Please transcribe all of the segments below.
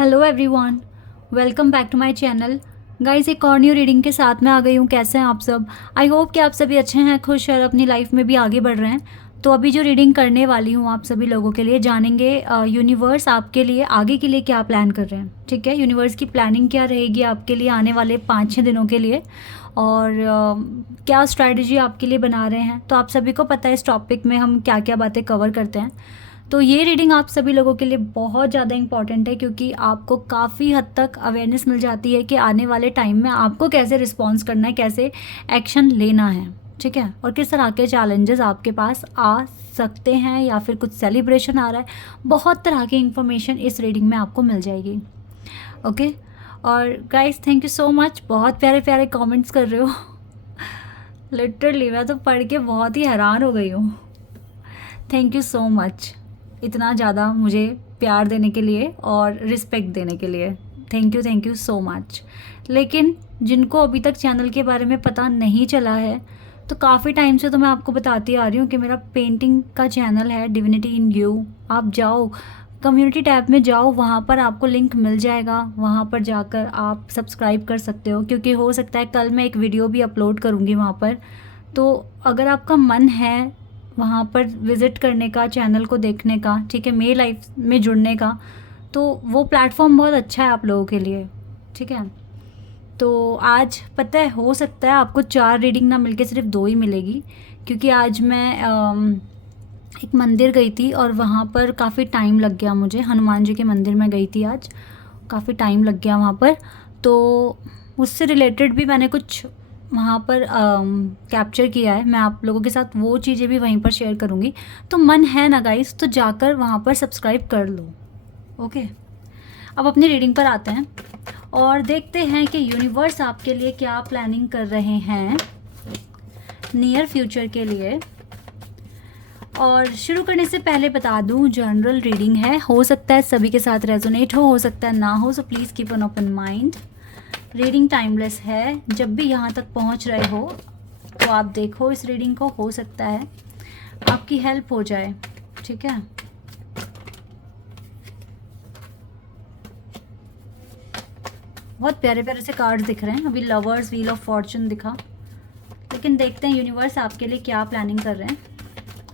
Hello everyone, welcome back to my channel. Guys, एक और new reading के साथ में आ गई हूँ। कैसे हैं आप सब? आई होप कि आप सभी अच्छे हैं, खुश और अपनी लाइफ में भी आगे बढ़ रहे हैं। तो अभी जो रीडिंग करने वाली हूँ आप सभी लोगों के लिए, जानेंगे यूनिवर्स आपके लिए आगे के लिए क्या प्लान कर रहे हैं। ठीक है, यूनिवर्स की प्लानिंग क्या रहेगी आपके लिए आने वाले 5-6 दिनों के लिए, और क्या स्ट्रैटेजी आपके लिए बना रहे हैं। तो आप सभी को पता है इस टॉपिक में हम क्या क्या बातें कवर करते हैं। तो ये रीडिंग आप सभी लोगों के लिए बहुत ज़्यादा इंपॉर्टेंट है, क्योंकि आपको काफ़ी हद तक अवेयरनेस मिल जाती है कि आने वाले टाइम में आपको कैसे रिस्पॉन्स करना है, कैसे एक्शन लेना है। ठीक है, और किस तरह के चैलेंजेस आपके पास आ सकते हैं, या फिर कुछ सेलिब्रेशन आ रहा है। बहुत तरह की इंफॉर्मेशन इस रीडिंग में आपको मिल जाएगी। ओके, और guys thank you so much, बहुत प्यारे प्यारे कमेंट्स कर रहे हो। लिटरली मैं तो पढ़ के बहुत ही हैरान हो गई हूँ। थैंक यू सो मच इतना ज़्यादा मुझे प्यार देने के लिए और रिस्पेक्ट देने के लिए। Thank you so much. लेकिन जिनको अभी तक चैनल के बारे में पता नहीं चला है, तो काफ़ी टाइम से तो मैं आपको बताती आ रही हूँ कि मेरा पेंटिंग का चैनल है डिविनिटी इन यू। आप जाओ, कम्युनिटी टैब में जाओ, वहाँ पर आपको लिंक मिल जाएगा। वहाँ पर जाकर आप सब्सक्राइब कर सकते हो, क्योंकि हो सकता है कल मैं एक वीडियो भी अपलोड करूँगी वहाँ पर। तो अगर आपका मन है वहाँ पर विज़िट करने का, चैनल को देखने का, ठीक है, मेरी लाइफ में जुड़ने का, तो वो प्लेटफॉर्म बहुत अच्छा है आप लोगों के लिए। ठीक है, तो आज पता है हो सकता है आपको 4 रीडिंग ना मिलके सिर्फ 2 ही मिलेगी, क्योंकि आज मैं एक मंदिर गई थी और वहाँ पर काफ़ी टाइम लग गया मुझे। हनुमान जी के मंदिर में गई थी आज, काफ़ी टाइम लग गया वहाँ पर। तो उससे रिलेटेड भी मैंने कुछ वहाँ पर कैप्चर किया है। मैं आप लोगों के साथ वो चीज़ें भी वहीं पर शेयर करूँगी। तो मन है ना गाइस, तो जाकर वहाँ पर सब्सक्राइब कर लो। ओके, अब अपनी रीडिंग पर आते हैं और देखते हैं कि यूनिवर्स आपके लिए क्या प्लानिंग कर रहे हैं नियर फ्यूचर के लिए। और शुरू करने से पहले बता दूं, जनरल रीडिंग है, हो सकता है सभी के साथ रेजोनेट हो सकता है ना हो, so please keep an open mind. Reading timeless है। जब भी यहाँ तक पहुँच रहे हो तो आप देखो इस रीडिंग को, हो सकता है आपकी हेल्प हो जाए। ठीक है, बहुत प्यारे प्यारे से कार्ड्स दिख रहे हैं। अभी लवर्स, व्हील ऑफ फॉर्चून दिखा, लेकिन देखते हैं यूनिवर्स आपके लिए क्या प्लानिंग कर रहे हैं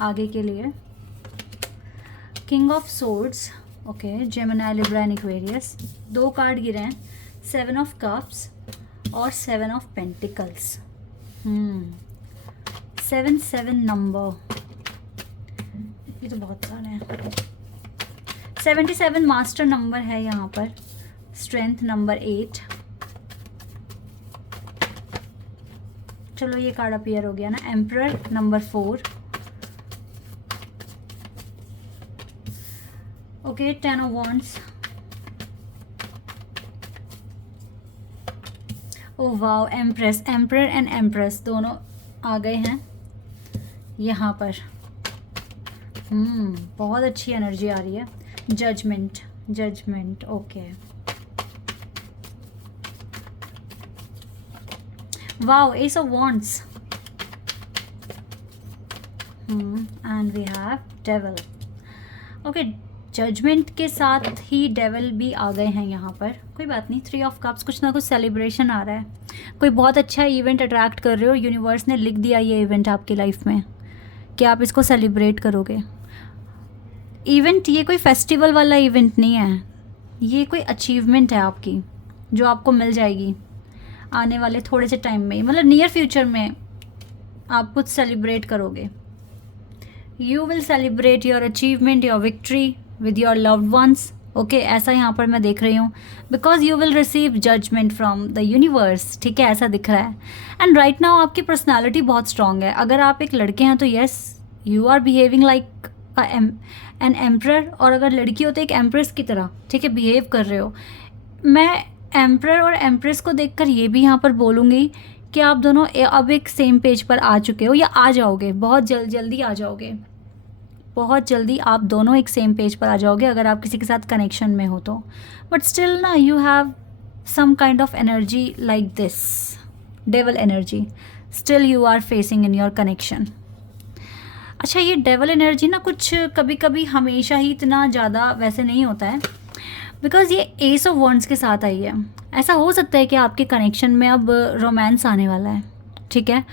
आगे के लिए। King of swords, okay, Gemini, Libra and Aquarius. 2 card गिरे हैं, 7 ऑफ कप्स और 7 ऑफ पेंटिकल्स। 7 नंबर, ये तो बहुत सारे हैं। 77 मास्टर नंबर है यहाँ पर। Strength number 8। चलो ये कार्ड अपीयर हो गया ना। Emperor number 4। Okay, 10 of wands. Oh wow, empress, emperor and empress दोनों आ गए हैं यहाँ पर। बहुत अच्छी एनर्जी आ रही है। Judgement, judgement, okay. Wow, ace of wands and we have devil. Okay, judgement के साथ ही डेविल भी आ गए हैं यहाँ पर। कोई बात नहीं। 3 ऑफ कप्स, कुछ ना कुछ सेलिब्रेशन आ रहा है। कोई बहुत अच्छा इवेंट अट्रैक्ट कर रहे हो, यूनिवर्स ने लिख दिया ये इवेंट आपकी लाइफ में कि आप इसको सेलिब्रेट करोगे। इवेंट ये कोई फेस्टिवल वाला इवेंट नहीं है, ये कोई अचीवमेंट है आपकी जो आपको मिल जाएगी आने वाले थोड़े से टाइम में, मतलब नियर फ्यूचर में आप कुछ सेलिब्रेट करोगे। You will celebrate your achievement, your victory with your loved ones. Okay, ऐसा यहाँ पर मैं देख रही हूँ, because you will receive judgement from the universe. ठीक है, ऐसा दिख रहा है। एंड राइट नाउ आपकी पर्सनैलिटी बहुत स्ट्रांग है। अगर आप एक लड़के हैं तो yes, you are behaving like an emperor, और अगर लड़की हो तो एक एम्प्रेस की तरह, ठीक है, बिहेव कर रहे हो। मैं एम्परर और एम्प्रेस को देखकर ये भी यहाँ पर बोलूँगी कि आप दोनों अब एक सेम पेज पर आ चुके हो, या आ जाओगे, बहुत जल्दी आ जाओगे। बहुत जल्दी आप दोनों एक सेम पेज पर आ जाओगे अगर आप किसी के साथ कनेक्शन में हो तो। बट स्टिल ना, you have some kind of energy like this, devil energy, still you are facing in your connection. अच्छा, ये डेविल एनर्जी ना कुछ कभी कभी हमेशा ही इतना ज़्यादा वैसे नहीं होता है, बिकॉज़ ये एस ऑफ वॉन्ड्स के साथ आई है। ऐसा हो सकता है कि आपके कनेक्शन में अब रोमांस आने वाला है, ठीक है,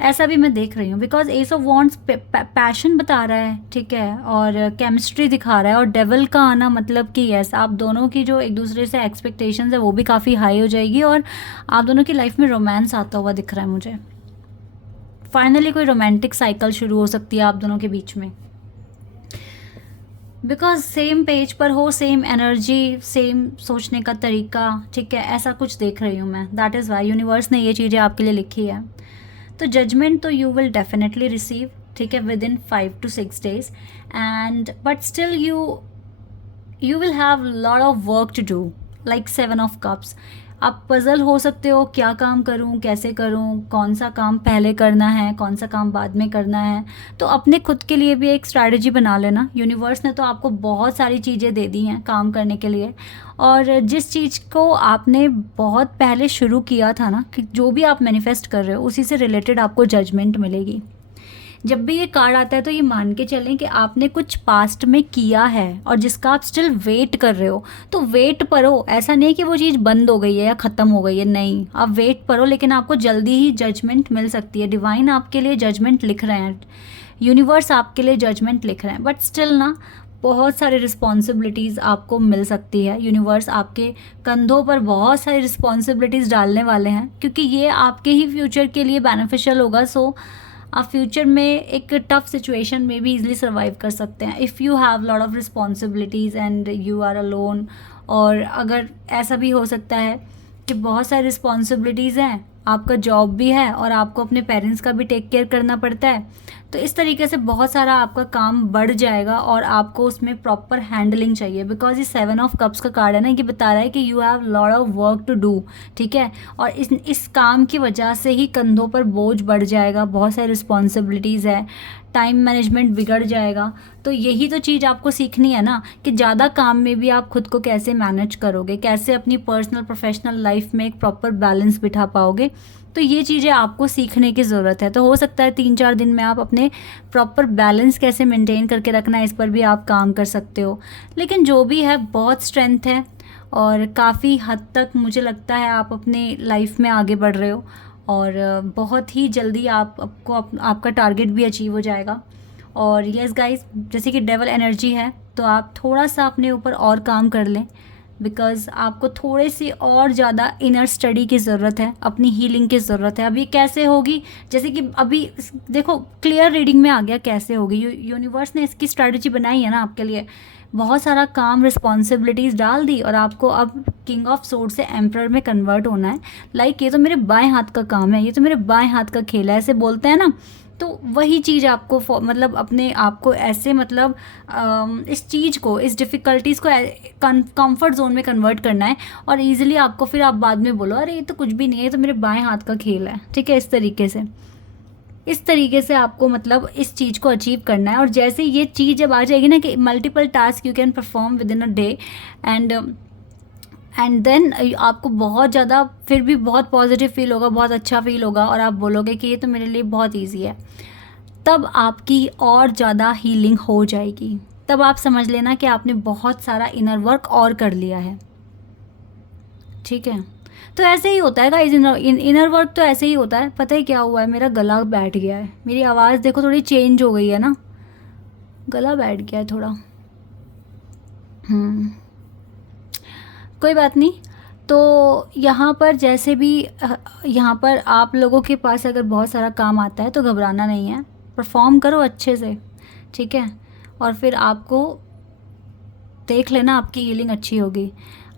ऐसा भी मैं देख रही हूँ। Because S of wands passion बता रहा है, ठीक है, और केमिस्ट्री दिखा रहा है, और डेवल का आना मतलब कि यस, आप दोनों की जो एक दूसरे से एक्सपेक्टेशंस है वो भी काफ़ी हाई हो जाएगी, और आप दोनों की लाइफ में रोमांस आता हुआ दिख रहा है मुझे। फाइनली कोई रोमांटिक साइकिल शुरू हो सकती है आप दोनों के बीच में, बिकॉज सेम पेज पर हो, सेम एनर्जी, सेम सोचने का तरीका, ठीक है, ऐसा कुछ देख रही हूँ मैं। दैट इज़ वाई यूनिवर्स ने ये चीज़ें आपके लिए लिखी है। तो जजमेंट तो यू विल डेफिनेटली रिसीव, ठीक है, within 5 to 6 days, and but still you will have lot of work to do, like 7 of Cups। आप पजल हो सकते हो, क्या काम करूं, कैसे करूं, कौन सा काम पहले करना है, कौन सा काम बाद में करना है। तो अपने खुद के लिए भी एक स्ट्रैटेजी बना लेना। यूनिवर्स ने तो आपको बहुत सारी चीज़ें दे दी हैं काम करने के लिए, और जिस चीज़ को आपने बहुत पहले शुरू किया था ना, कि जो भी आप मैनिफेस्ट कर रहे हो उसी से रिलेटेड आपको जजमेंट मिलेगी। जब भी ये कार्ड आता है तो ये मान के चलें कि आपने कुछ पास्ट में किया है और जिसका आप स्टिल वेट कर रहे हो, तो वेट करो। ऐसा नहीं कि वो चीज़ बंद हो गई है या ख़त्म हो गई है, नहीं, आप वेट करो, लेकिन आपको जल्दी ही जजमेंट मिल सकती है। डिवाइन आपके लिए जजमेंट लिख रहे हैं, यूनिवर्स आपके लिए जजमेंट लिख रहे हैं, बट स्टिल ना बहुत सारी रिस्पॉन्सिबिलिटीज़ आपको मिल सकती है। यूनिवर्स आपके कंधों पर बहुत सारी रिस्पॉन्सिबिलिटीज़ डालने वाले हैं, क्योंकि ये आपके ही फ्यूचर के लिए बेनिफिशियल होगा। सो आप फ्यूचर में एक टफ सिचुएशन में भी इजीली सर्वाइव कर सकते हैं if you have lot of responsibilities and you are alone. और अगर ऐसा भी हो सकता है कि बहुत सारी रिस्पॉन्सिबिलिटीज़ हैं, आपका जॉब भी है और आपको अपने पेरेंट्स का भी टेक केयर करना पड़ता है, तो इस तरीके से बहुत सारा आपका काम बढ़ जाएगा और आपको उसमें प्रॉपर हैंडलिंग चाहिए। बिकॉज ये 7 of Cups का कार्ड है ना, ये बता रहा है कि you have lot of work to do, ठीक है, और इस काम की वजह से ही कंधों पर बोझ बढ़ जाएगा, बहुत सारी रिस्पॉन्सिबिलिटीज़ है, टाइम मैनेजमेंट बिगड़ जाएगा। तो यही तो चीज़ आपको सीखनी है ना, कि ज़्यादा काम में भी आप खुद को कैसे मैनेज करोगे, कैसे अपनी पर्सनल प्रोफेशनल लाइफ में एक प्रॉपर बैलेंस बिठा पाओगे। तो ये चीज़ें आपको सीखने की ज़रूरत है। तो हो सकता है 3-4 दिन में आप अपने प्रॉपर बैलेंस कैसे मेंटेन करके रखना है, इस पर भी आप काम कर सकते हो। लेकिन जो भी है, बहुत स्ट्रेंथ है और काफ़ी हद तक मुझे लगता है आप अपने लाइफ में आगे बढ़ रहे हो, और बहुत ही जल्दी आपका टारगेट भी अचीव हो जाएगा। और यस गाइस, जैसे कि डेवल एनर्जी है, तो आप थोड़ा सा अपने ऊपर और काम कर लें, बिकॉज़ आपको थोड़ी सी और ज़्यादा इनर स्टडी की ज़रूरत है, अपनी हीलिंग की ज़रूरत है। अभी कैसे होगी, जैसे कि अभी देखो क्लियर रीडिंग में आ गया कैसे होगी। यूनिवर्स ने इसकी स्ट्रैटेजी बनाई है ना आपके लिए, बहुत सारा काम रिस्पॉन्सिबिलिटीज़ डाल दी, और आपको अब किंग ऑफ सोर्ड से एम्परर में कन्वर्ट होना है। लाइक ये तो मेरे बाएं हाथ का काम है, ये तो मेरे बाएं हाथ का खेल है, ऐसे बोलते हैं ना। तो वही चीज़ आपको मतलब अपने आप को ऐसे मतलब इस चीज़ को, इस डिफ़िकल्टीज़ को कंफर्ट जोन में कन्वर्ट करना है, और इजीली आपको फिर आप बाद में बोलो अरे ये तो कुछ भी नहीं है, ये तो मेरे बाएं हाथ का खेल है, ठीक है। इस तरीके से आपको मतलब इस चीज़ को अचीव करना है। और जैसे ये चीज़ जब आ जाएगी ना कि multiple task you can perform within a day, and then आपको बहुत ज़्यादा फिर भी बहुत पॉजिटिव फील होगा, बहुत अच्छा फील होगा, और आप बोलोगे कि ये तो मेरे लिए बहुत ईजी है। तब आपकी और ज़्यादा हीलिंग हो जाएगी। तब आप समझ लेना कि आपने बहुत सारा इनर वर्क और कर लिया है, ठीक है। तो ऐसे ही होता है गाइस, इनर वर्क तो ऐसे ही होता है। पता है क्या हुआ है, मेरा गला बैठ गया है, मेरी आवाज़ देखो थोड़ी चेंज हो गई है ना, गला बैठ गया है थोड़ा। कोई बात नहीं। तो यहाँ पर जैसे भी यहाँ पर आप लोगों के पास अगर बहुत सारा काम आता है तो घबराना नहीं है, परफॉर्म करो अच्छे से, ठीक है। और फिर आपको देख लेना आपकी हीलिंग अच्छी होगी।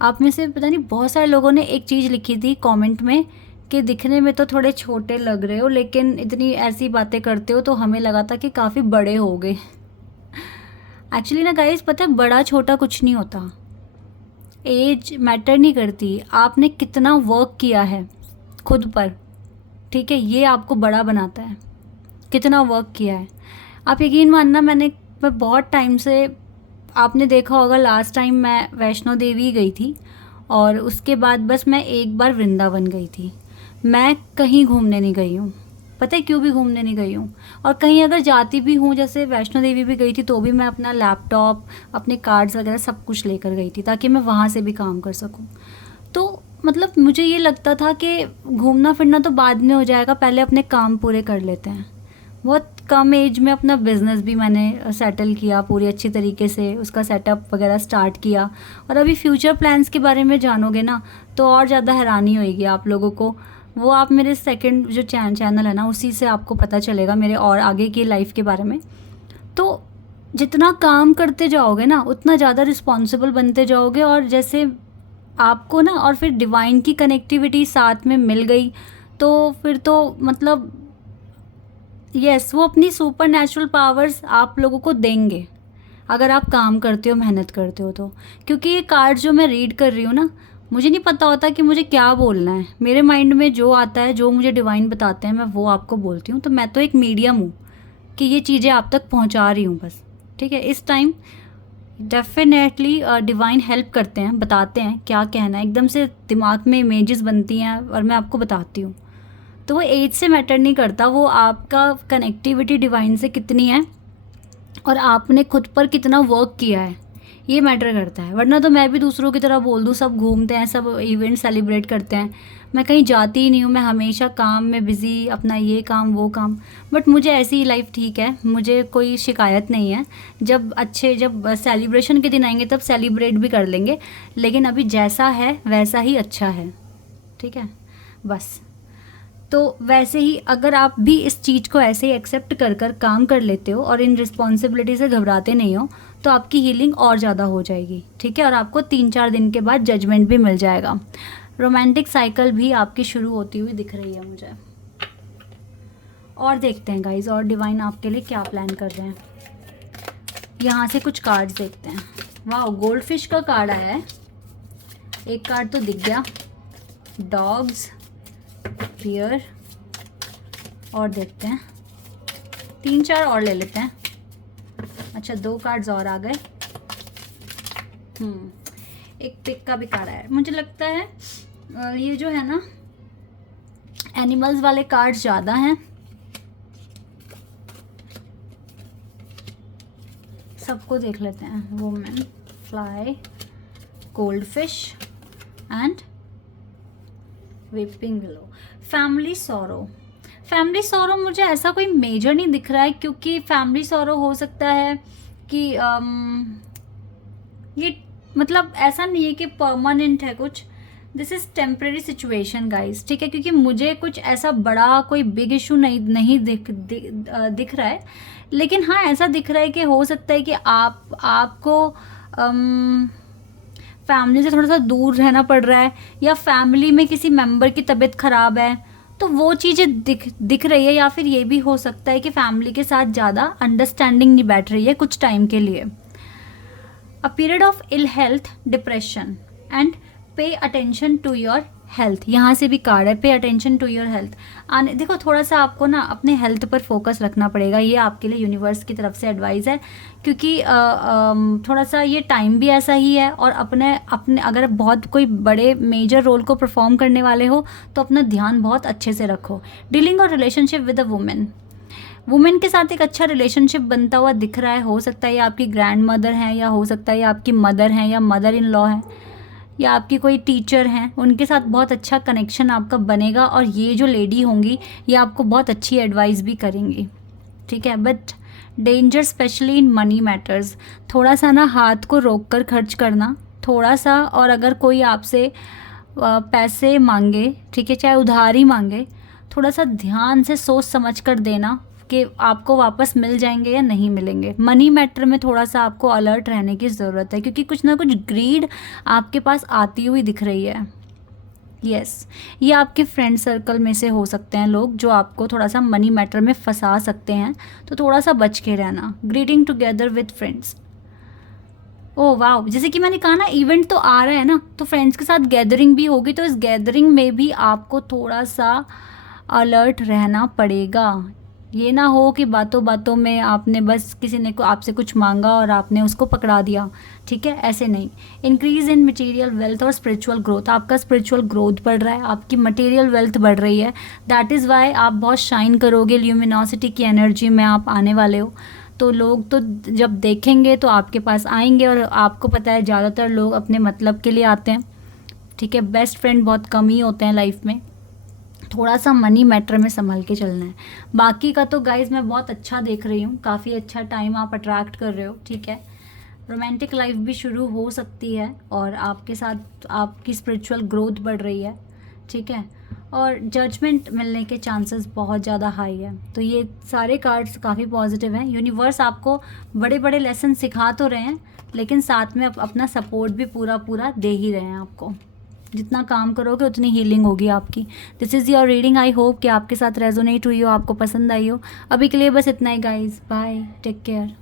आप में से पता नहीं बहुत सारे लोगों ने एक चीज़ लिखी थी कमेंट में कि दिखने में तो थोड़े छोटे लग रहे हो, लेकिन इतनी ऐसी बातें करते हो तो हमें लगा था कि काफ़ी बड़े हो गए। एक्चुअली ना गाइस, पता है बड़ा छोटा कुछ नहीं होता, एज मैटर नहीं करती, आपने कितना वर्क किया है खुद पर, ठीक है, ये आपको बड़ा बनाता है, कितना वर्क किया है। आप यकीन मानना, मैं बहुत टाइम से, आपने देखा होगा लास्ट टाइम मैं वैष्णो देवी गई थी, और उसके बाद बस मैं एक बार वृंदावन गई थी, मैं कहीं घूमने नहीं गई हूँ, पता है क्यों भी घूमने नहीं गई हूँ। और कहीं अगर जाती भी हूँ, जैसे वैष्णो देवी भी गई थी, तो भी मैं अपना लैपटॉप, अपने कार्ड्स वगैरह सब कुछ लेकर गई थी ताकि मैं वहाँ से भी काम कर सकूँ। तो मतलब मुझे ये लगता था कि घूमना फिरना तो बाद में हो जाएगा, पहले अपने काम पूरे कर लेते हैं। बहुत कम एज में अपना बिज़नेस भी मैंने सेटल किया पूरी अच्छी तरीके से, उसका सेटअप वगैरह स्टार्ट किया। और अभी फ्यूचर प्लान्स के बारे में जानोगे ना तो और ज़्यादा हैरानी होएगी आप लोगों को। वो आप मेरे सेकंड जो चैनल है ना, उसी से आपको पता चलेगा मेरे और आगे की लाइफ के बारे में। तो जितना काम करते जाओगे ना उतना ज़्यादा रिस्पॉन्सिबल बनते जाओगे, और जैसे आपको ना, और फिर डिवाइन की कनेक्टिविटी साथ में मिल गई तो फिर तो मतलब यस, वो अपनी सुपर नेचुरल पावर्स आप लोगों को देंगे अगर आप काम करते हो, मेहनत करते हो तो। क्योंकि ये कार्ड जो मैं रीड कर रही हूँ ना, मुझे नहीं पता होता कि मुझे क्या बोलना है। मेरे माइंड में जो आता है, जो मुझे डिवाइन बताते हैं, मैं वो आपको बोलती हूँ। तो मैं तो एक मीडियम हूँ कि ये चीज़ें आप तक पहुँचा रही हूँ बस, ठीक है। इस टाइम डेफिनेटली डिवाइन हेल्प करते हैं, बताते हैं क्या कहना है, एकदम से दिमाग में इमेजेस बनती हैं और मैं आपको बताती हूँ। तो वो एज से मैटर नहीं करता, वो आपका कनेक्टिविटी डिवाइन से कितनी है और आपने खुद पर कितना वर्क किया है, ये मैटर करता है। वरना तो मैं भी दूसरों की तरह बोल दूँ, सब घूमते हैं, सब इवेंट सेलिब्रेट करते हैं, मैं कहीं जाती ही नहीं हूँ, मैं हमेशा काम में बिज़ी, अपना ये काम वो काम। बट मुझे ऐसी ही लाइफ ठीक है, मुझे कोई शिकायत नहीं है। जब सेलिब्रेशन के दिन आएंगे तब सेलिब्रेट भी कर लेंगे, लेकिन अभी जैसा है वैसा ही अच्छा है, ठीक है बस। तो वैसे ही अगर आप भी इस चीज़ को ऐसे ही एक्सेप्ट कर कर काम कर लेते हो और इन रिस्पॉन्सिबिलिटी से घबराते नहीं हो, तो आपकी हीलिंग और ज़्यादा हो जाएगी, ठीक है। और आपको 3-4 दिन के बाद जजमेंट भी मिल जाएगा। रोमांटिक साइकिल भी आपकी शुरू होती हुई दिख रही है मुझे। और देखते हैं गाइज, और डिवाइन आपके लिए क्या प्लान कर रहे हैं। यहाँ से कुछ कार्ड्स देखते हैं। वाह, गोल्ड फिश का कार्ड आया है। एक कार्ड तो दिख गया, डॉग्स, फियर। और देखते हैं, 3-4 और ले लेते हैं। अच्छा, 2 कार्ड्स और आ गए। एक पिक का भी कार्ड आया है। मुझे लगता है ये जो है ना, एनिमल्स वाले कार्ड्स ज़्यादा हैं। सबको देख लेते हैं। Women, fly, gold fish and weeping willow. Family sorrow. Family sorrow मुझे ऐसा कोई मेजर नहीं दिख रहा है, क्योंकि फैमिली सॉरो हो सकता है कि ये मतलब ऐसा नहीं है कि परमानेंट है कुछ। This is temporary situation guys, ठीक है। क्योंकि मुझे कुछ ऐसा बड़ा कोई बिग इशू नहीं दिख रहा है। लेकिन हाँ, ऐसा दिख रहा है कि हो सकता है कि आपको फैमिली से थोड़ा सा दूर रहना पड़ रहा है, या फैमिली में किसी मेंबर की तबीयत ख़राब है, तो वो चीज़ें दिख रही है। या फिर ये भी हो सकता है कि फैमिली के साथ ज़्यादा अंडरस्टैंडिंग नहीं बैठ रही है कुछ टाइम के लिए। A period of ill health, depression and pay attention to your health. यहाँ से भी कार्ड है, पे अटेंशन टू योर हेल्थ। देखो, थोड़ा सा आपको ना अपने हेल्थ पर फोकस रखना पड़ेगा। ये आपके लिए यूनिवर्स की तरफ से एडवाइस है, क्योंकि थोड़ा सा ये टाइम भी ऐसा ही है। और अपने अगर बहुत कोई बड़े मेजर रोल को परफॉर्म करने वाले हो तो अपना ध्यान बहुत अच्छे से रखो। डीलिंग और रिलेशनशिप विद अ वुमेन के साथ एक अच्छा रिलेशनशिप बनता हुआ दिख रहा है। हो सकता है ये आपकी ग्रैंड मदर हैं, या हो सकता है ये आपकी मदर हैं, या मदर इन लॉ हैं, या आपकी कोई टीचर हैं। उनके साथ बहुत अच्छा कनेक्शन आपका बनेगा। और ये जो लेडी होंगी ये आपको बहुत अच्छी एडवाइस भी करेंगी, ठीक है। But danger specially in money matters. थोड़ा सा ना हाथ को रोक कर खर्च करना थोड़ा सा। और अगर कोई आपसे पैसे मांगे, ठीक है, चाहे उधार ही मांगे, थोड़ा सा ध्यान से सोच समझ कर देना कि आपको वापस मिल जाएंगे या नहीं मिलेंगे। मनी मैटर में थोड़ा सा आपको अलर्ट रहने की ज़रूरत है, क्योंकि कुछ ना कुछ ग्रीड आपके पास आती हुई दिख रही है। यस, ये आपके फ्रेंड सर्कल में से हो सकते हैं लोग जो आपको थोड़ा सा मनी मैटर में फंसा सकते हैं, तो थोड़ा सा बच के रहना। Greeting together with friends. Oh वाह, जैसे कि मैंने कहा ना, इवेंट तो आ रहा है ना, तो फ्रेंड्स के साथ गैदरिंग भी होगी। तो इस गैदरिंग में भी आपको थोड़ा सा अलर्ट रहना पड़ेगा। ये ना हो कि बातों बातों में आपने बस किसी ने को आपसे कुछ मांगा और आपने उसको पकड़ा दिया, ठीक है, ऐसे नहीं। इंक्रीज इन मटेरियल वेल्थ और स्पिरिचुअल ग्रोथ, आपका स्पिरिचुअल ग्रोथ बढ़ रहा है, आपकी मटेरियल वेल्थ बढ़ रही है, दैट इज़ वाई आप बहुत शाइन करोगे, ल्यूमिनोसिटी की एनर्जी में आप आने वाले हो। तो लोग तो जब देखेंगे तो आपके पास आएंगे, और आपको पता है ज़्यादातर लोग अपने मतलब के लिए आते हैं, ठीक है, बेस्ट फ्रेंड बहुत कम ही होते हैं लाइफ में। थोड़ा सा मनी मैटर में संभल के चलना है। बाकी का तो गाइज मैं बहुत अच्छा देख रही हूँ, काफ़ी अच्छा टाइम आप अट्रैक्ट कर रहे हो, ठीक है। रोमांटिक लाइफ भी शुरू हो सकती है और आपके साथ आपकी स्पिरिचुअल ग्रोथ बढ़ रही है, ठीक है। और जजमेंट मिलने के चांसेस बहुत ज़्यादा हाई है। तो ये सारे कार्ड्स काफ़ी पॉजिटिव हैं। यूनिवर्स आपको बड़े बड़े लेसन सिखा तो रहे हैं, लेकिन साथ में अपना सपोर्ट भी पूरा पूरा दे ही रहे हैं आपको। जितना काम करोगे उतनी हीलिंग होगी आपकी। This is your reading. I hope कि आपके साथ रेजोनेट हुई हो, आपको पसंद आई हो। अभी के लिए बस इतना ही गाइज, बाय, टेक केयर।